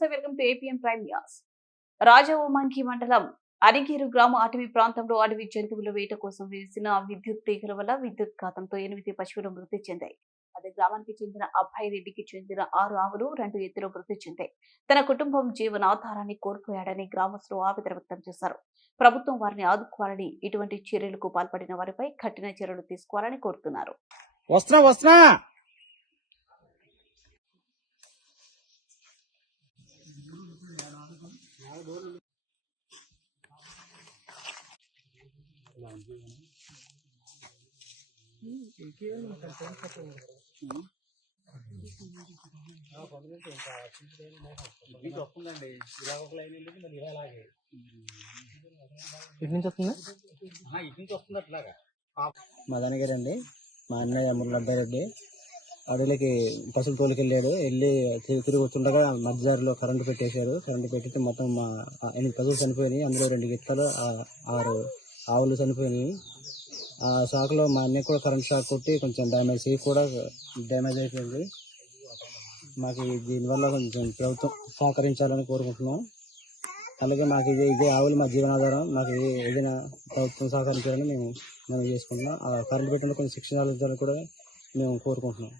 నమస్తే, welcome to APN prime news. Rajavommangi మండలం అరిగేరు గ్రామ అటవీ ప్రాంతంలో అడవి జంతువుల వేట కోసం వేసిన విద్యుత్ తీగల వల్ల విద్యుత్ఘాతంతో 8 పశువులు మృతి చెందాయి. అదే గ్రామానికి చెందిన అబ్బాయి రెడ్డికి చెందిన 6 ఆవులు 2 ఎద్దులు మృతి చెందాయి. తన కుటుంబం జీవనాధారాన్ని కోల్పోయాడని గ్రామస్తులు ఆవేదన వ్యక్తం చేశారు. ప్రభుత్వం వారిని ఆదుకోవాలని, ఇటువంటి చర్యలకు పాల్పడిన వారిపై కఠిన చర్యలు తీసుకోవాలని కోరుతున్నారు. వస్తుందండి ఇలా ఒక లైన్ వెళ్ళి మరి ఇలాగే ఇటు నుంచి వస్తుంది, ఇటు నుంచి వస్తుంది అట్లాగా. మా దానిగారు అండి, మా అన్నయ్య మురళబ్బారెడ్డి అడవిలోకి పశువులు తోలుకెళ్ళాడు. వెళ్ళి తిరిగి వస్తుండగా మధ్యదారిలో కరెంటు పెట్టేశారు. కరెంటు పెట్టితే మొత్తం మా 8 పశువులు చనిపోయినాయి. అందులో 2 గిత్తలు, 6 ఆవులు చనిపోయినాయి. ఆ షాక్లో మా అన్నయ్య కూడా కరెంట్ షాక్ కొట్టి కొంచెం డ్యామేజ్, సేఫ్ కూడా డ్యామేజ్ అయిపోయింది. మాకు దీనివల్ల కొంచెం ప్రభుత్వం సహకరించాలని కోరుకుంటున్నాం. అలాగే మాకు ఇదే ఆవులు మా జీవనాధారం. మాకు ఏదైనా ప్రభుత్వం సహకరించాలని మేము చేసుకుంటున్నాం. ఆ కరెంటు పెట్టిన కొంచెం శిక్షణ కూడా మేము కోరుకుంటున్నాం.